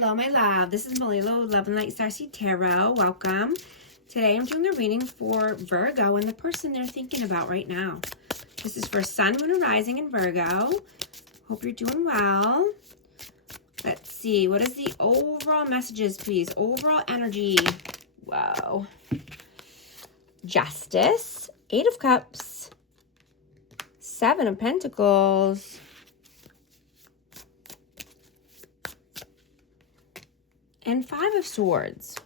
Hello, my love. This is Malilo, Love and Light Starseed Tarot. Welcome. Today I'm doing a reading for Virgo and the person they're thinking about right now. This is for Sun, Moon, and Rising in Virgo. Hope you're doing well. Let's see. What is the overall messages, please? Overall energy. Whoa. Justice. 8 of Cups. 7 of Pentacles. And 5 of Swords.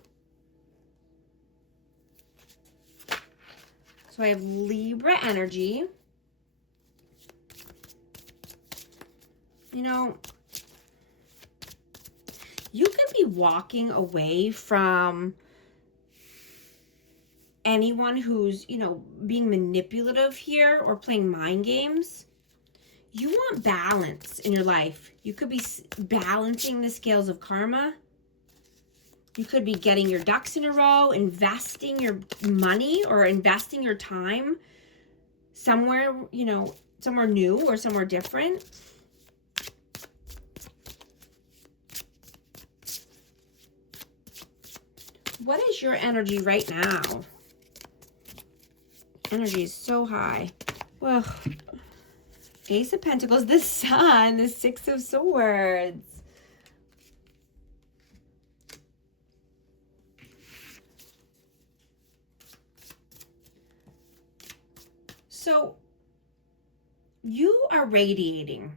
So I have Libra energy. You know, you could be walking away from anyone who's, being manipulative here or playing mind games. You want balance in your life. You could be balancing the scales of karma. You could be getting your ducks in a row, investing your money or investing your time somewhere, somewhere new or somewhere different. What is your energy right now? Energy is so high. Well, Ace of Pentacles, the Sun, the 6 of Swords. So you are radiating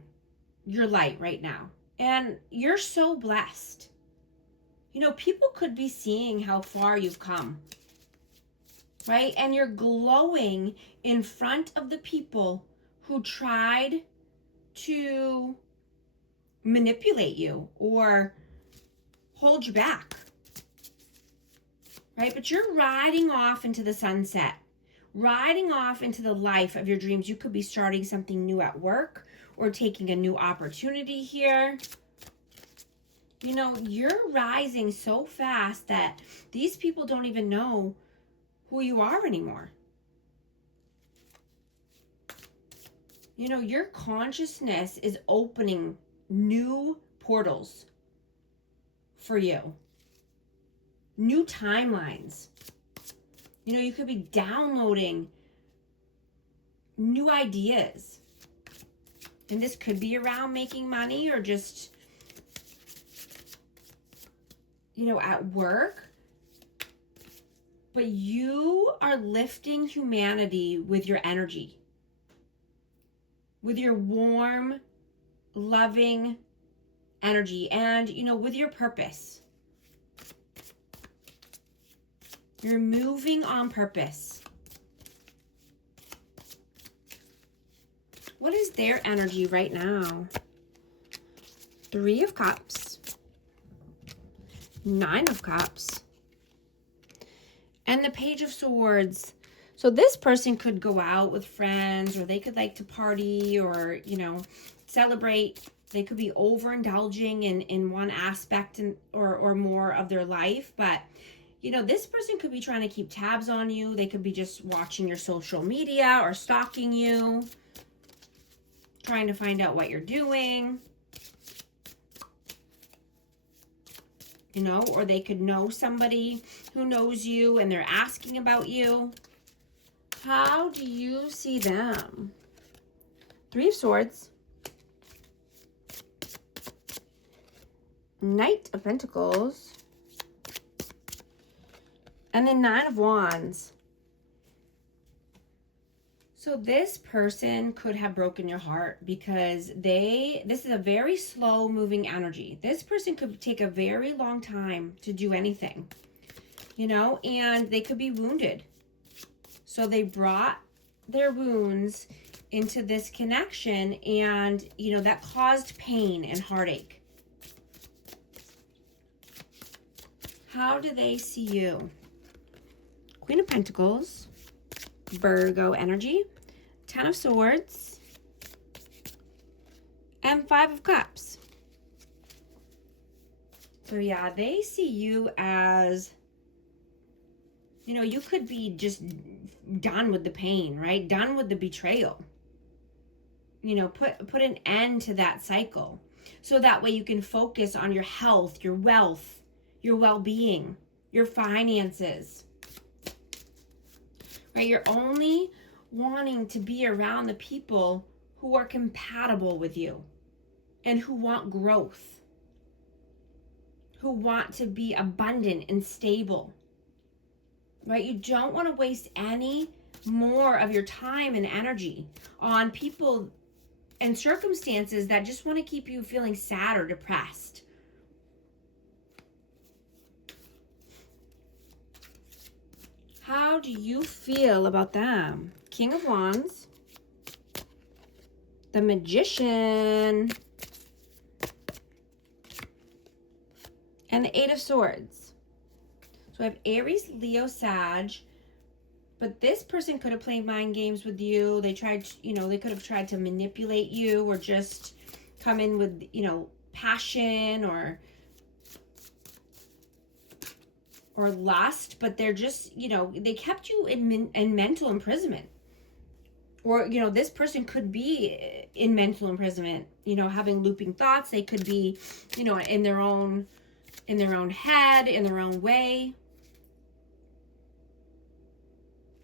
your light right now, and you're so blessed. People could be seeing how far you've come, right? And you're glowing in front of the people who tried to manipulate you or hold you back, right? But you're riding off into the sunset. Riding off into the life of your dreams. You could be starting something new at work or taking a new opportunity here. You're rising so fast that these people don't even know who you are anymore. Your consciousness is opening new portals for you. New timelines. You could be downloading new ideas. And this could be around making money or just, at work. But you are lifting humanity with your energy. With your warm, loving energy. And, with your purpose. You're moving on purpose. What is their energy right now? 3 of Cups. 9 of Cups. And the Page of Swords. So this person could go out with friends, or they could like to party or, celebrate. They could be overindulging in one aspect or more of their life. But this person could be trying to keep tabs on you. They could be just watching your social media or stalking you, trying to find out what you're doing. Or they could know somebody who knows you and they're asking about you. How do you see them? 3 of Swords. Knight of Pentacles. And then 9 of Wands. So this person could have broken your heart because this is a very slow moving energy. This person could take a very long time to do anything, and they could be wounded. So they brought their wounds into this connection, and, that caused pain and heartache. How do they see you? Queen of Pentacles, Virgo energy, 10 of Swords, and 5 of Cups. So yeah, they see you as, you could be just done with the pain, right? Done with the betrayal. Put an end to that cycle. So that way you can focus on your health, your wealth, your well-being, your finances. Right? You're only wanting to be around the people who are compatible with you and who want growth, who want to be abundant and stable. Right? You don't want to waste any more of your time and energy on people and circumstances that just want to keep you feeling sad or depressed. How do you feel about them? King of Wands, the Magician, and the Eight of Swords. So I have Aries, Leo, Sag. But this person could have played mind games with you. They tried, they could have tried to manipulate you or just come in with, passion or lust. But they're just, they kept you in mental imprisonment. Or, this person could be in mental imprisonment, having looping thoughts. They could be, in their own head, in their own way.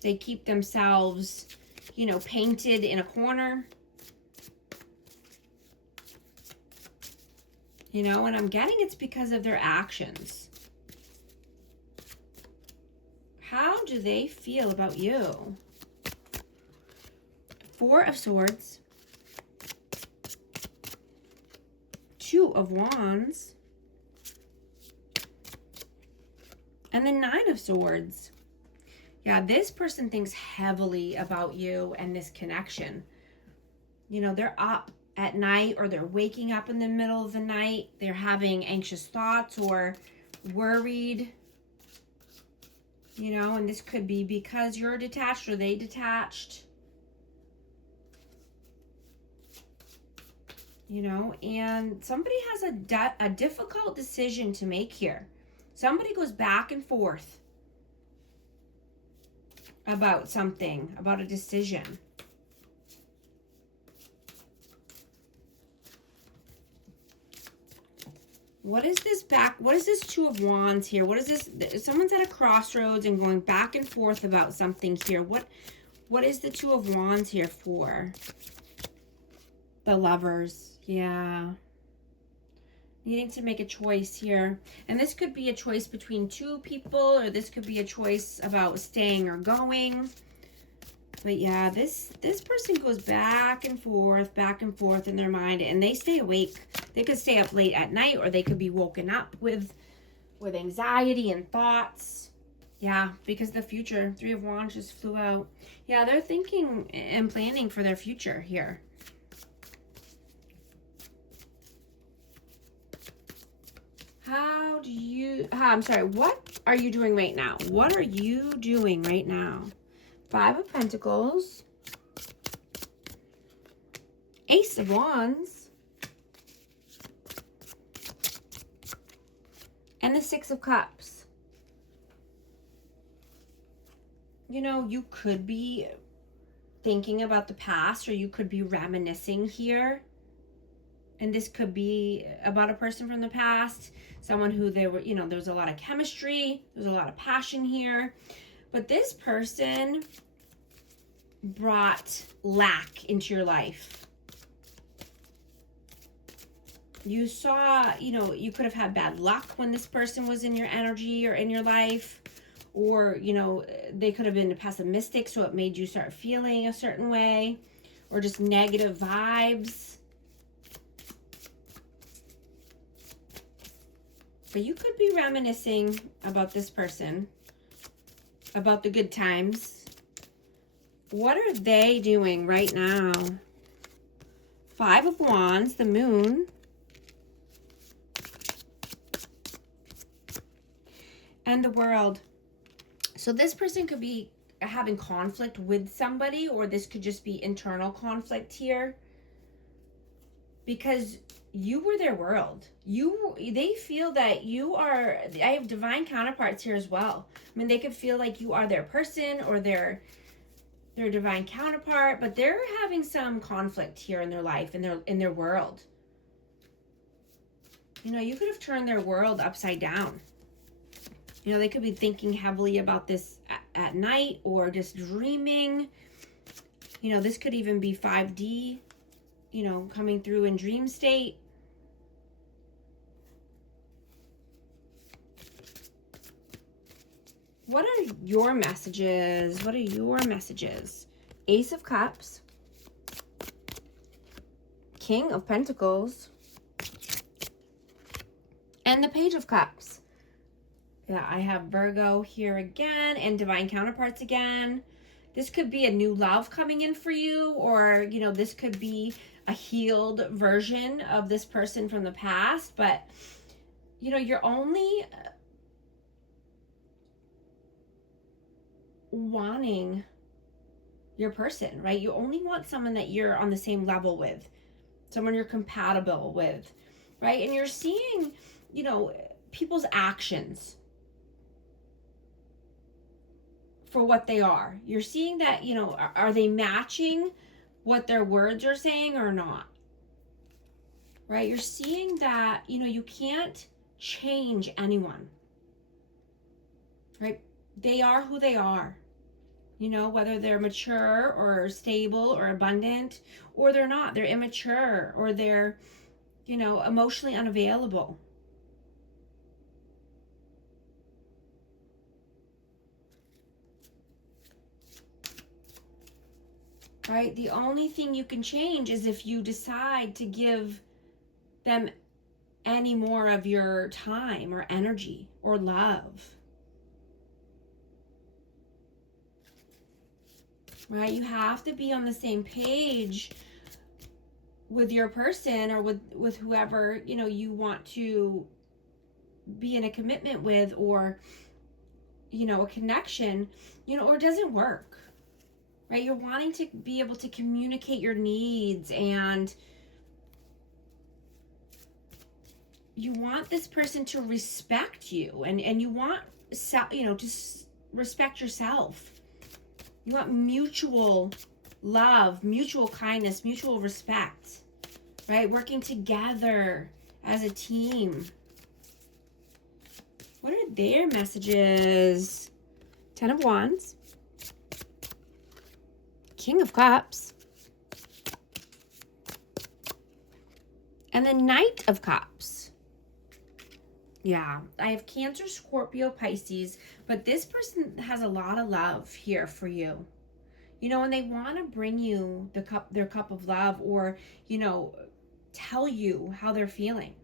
They keep themselves, painted in a corner. And I'm getting it's because of their actions. How do they feel about you? Four of Swords. Two of Wands. And the Nine of Swords. Yeah, this person thinks heavily about you and this connection. They're up at night or they're waking up in the middle of the night. They're having anxious thoughts or worried. And this could be because you're detached or they detached. And somebody has a difficult decision to make here. Somebody goes back and forth about something, about a decision. What is this Two of Wands here? What is this? Someone's at a crossroads and going back and forth about something here. What is the Two of Wands here for? The Lovers. Yeah. Needing to make a choice here. And this could be a choice between two people, or this could be a choice about staying or going. But yeah, this person goes back and forth in their mind, and they stay awake. They could stay up late at night, or they could be woken up with anxiety and thoughts. Yeah, because the future, Three of Wands just flew out. Yeah, they're thinking and planning for their future here. What are you doing right now? What are you doing right now? Five of Pentacles. Ace of Wands. And the Six of Cups. You could be thinking about the past, or you could be reminiscing here. And this could be about a person from the past, someone who there was a lot of chemistry, there's a lot of passion here. But this person brought lack into your life. You saw, you could have had bad luck when this person was in your energy or in your life. Or, they could have been pessimistic, so it made you start feeling a certain way. Or just negative vibes. But you could be reminiscing about this person, about the good times. What are they doing right now? Five of Wands, the Moon. And the World. So this person could be having conflict with somebody, or this could just be internal conflict here. Because you were their world. They feel that you are, I have divine counterparts here as well. I mean, they could feel like you are their person or their divine counterpart, but they're having some conflict here in their life, in their world. You know, you could have turned their world upside down. You know, they could be thinking heavily about this at night or just dreaming. You know, this could even be 5D, you know, coming through in dream state. What are your messages? What are your messages? Ace of Cups. King of Pentacles. And the Page of Cups. Yeah, I have Virgo here again and Divine Counterparts again. This could be a new love coming in for you, or, you know, this could be a healed version of this person from the past. But, you know, you're only wanting your person, right? You only want someone that you're on the same level with, someone you're compatible with, right? And you're seeing, you know, people's actions for what they are. You're seeing that, you know, are they matching what their words are saying or not? Right? You're seeing that, you know, you can't change anyone. Right? They are who they are. You know, whether they're mature or stable or abundant, or they're not. They're immature, or they're, you know, emotionally unavailable. Right? The only thing you can change is if you decide to give them any more of your time or energy or love. Right? You have to be on the same page with your person, or with whoever, you know, you want to be in a commitment with, or, you know, a connection, you know, or it doesn't work. Right? You're wanting to be able to communicate your needs, and you want this person to respect you, and you want, you know, to respect yourself. You want mutual love, mutual kindness, mutual respect, right? Working together as a team. What are their messages? 10 of Wands. King of Cups. And the Knight of Cups. Yeah, I have Cancer, Scorpio, Pisces, but this person has a lot of love here for you. You know, and they want to bring you their cup of love, or, you know, tell you how they're feeling.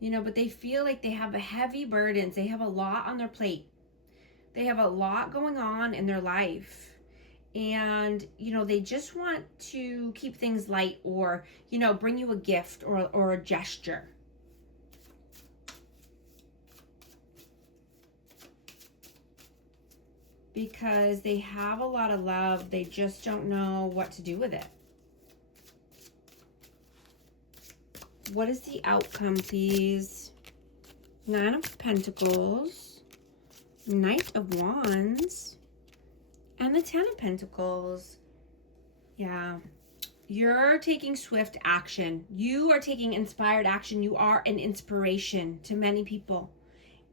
You know, but they feel like they have a heavy burdens. They have a lot on their plate. They have a lot going on in their life. And, you know, they just want to keep things light, or, you know, bring you a gift or a gesture. Because they have a lot of love. They just don't know what to do with it. What is the outcome, please? 9 of Pentacles, Knight of Wands, and the 10 of Pentacles. Yeah. You're taking swift action. You are taking inspired action. You are an inspiration to many people.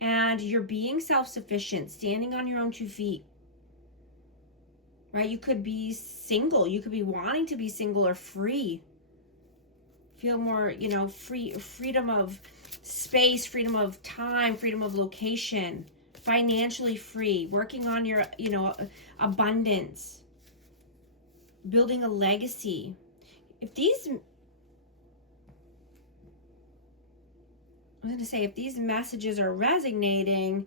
And you're being self-sufficient, standing on your own 2 feet. Right? You could be single. You could be wanting to be single or free. Feel more, you know, freedom of space, freedom of time, freedom of location, financially free, working on your, you know, abundance, building a legacy. If these messages are resonating,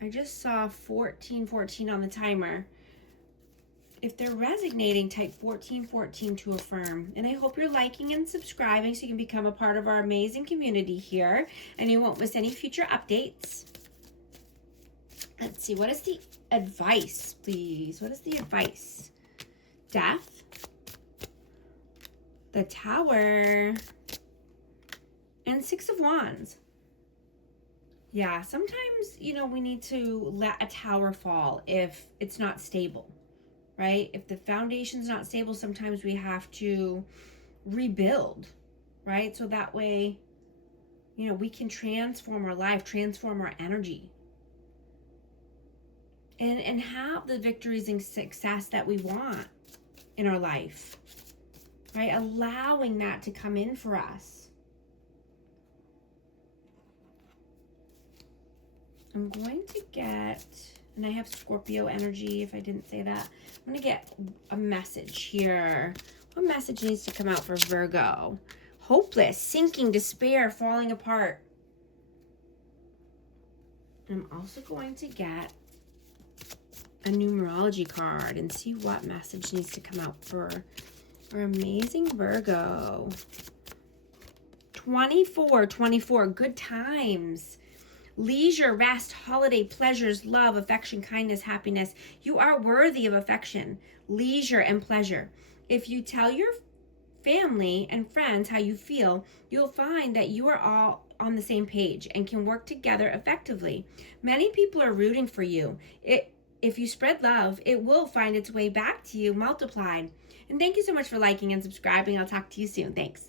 I just saw 1414 on the timer. If they're resonating, type 1414 to affirm. And I hope you're liking and subscribing so you can become a part of our amazing community here, and you won't miss any future updates. Let's see, what is the advice, please? What is the advice? Death, the Tower, and 6 of Wands. Yeah, sometimes, you know, we need to let a tower fall if it's not stable. Right? If the foundation's not stable, sometimes we have to rebuild, right? So that way, you know, we can transform our life, transform our energy, and have the victories and success that we want in our life, right? Allowing that to come in for us. I'm going to get, and I have Scorpio energy if I didn't say that. I'm going to get a message here. What message needs to come out for Virgo? Hopeless, sinking, despair, falling apart. I'm also going to get a numerology card and see what message needs to come out for our amazing Virgo. 24, good times. Leisure, rest, holiday, pleasures, love, affection, kindness, happiness. You are worthy of affection, leisure, and pleasure. If you tell your family and friends how you feel, you'll find that you are all on the same page and can work together effectively. Many people are rooting for you. If you spread love, it will find its way back to you multiplied. And thank you so much for liking and subscribing. I'll talk to you soon. Thanks.